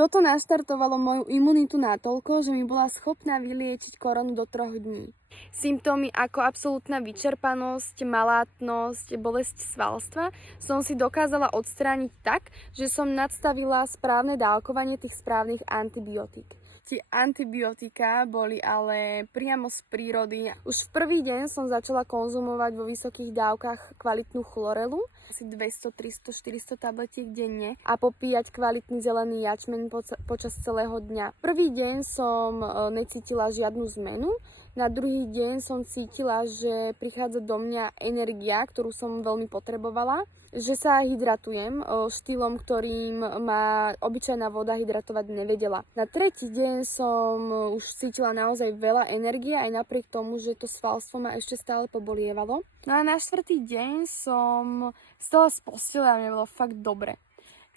Toto naštartovalo moju imunitu natoľko, že mi bola schopná vyliečiť koronu do 3 dní. Symptómy ako absolútna vyčerpanosť, malátnosť, bolesť svalstva som si dokázala odstrániť tak, že som nadstavila správne dávkovanie tých správnych antibiotík. Tie antibiotika boli ale priamo z prírody. Už v prvý deň som začala konzumovať vo vysokých dávkach kvalitnú chlorelu, asi 200, 300, 400 tabletiek denne a popíjať kvalitný zelený jačmeň počas celého dňa. Prvý deň som necítila žiadnu zmenu. Na druhý deň som cítila, že prichádza do mňa energia, ktorú som veľmi potrebovala, že sa hydratujem štýlom, ktorým ma obyčajná voda hydratovať nevedela. Na tretí deň som už cítila naozaj veľa energie, aj napriek tomu, že to svalstvo ma ešte stále pobolievalo. No a na štvrtý deň som stala z postele a mne bolo fakt dobre.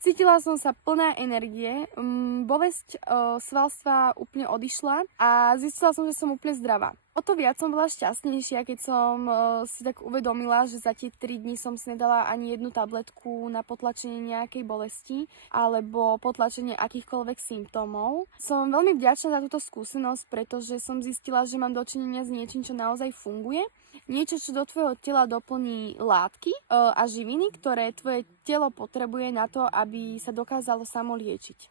Cítila som sa plná energie, bolesť svalstva úplne odišla a zistila som, že som úplne zdravá. O to viac som bola šťastnejšia, keď som si tak uvedomila, že za tie 3 dni som si nedala ani jednu tabletku na potlačenie nejakej bolesti alebo potlačenie akýchkoľvek symptómov. Som veľmi vďačná za túto skúsenosť, pretože som zistila, že mám dočinenia s niečím, čo naozaj funguje. Niečo, čo do tvojho tela doplní látky a živiny, ktoré tvoje telo potrebuje na to, aby sa dokázalo samo liečiť.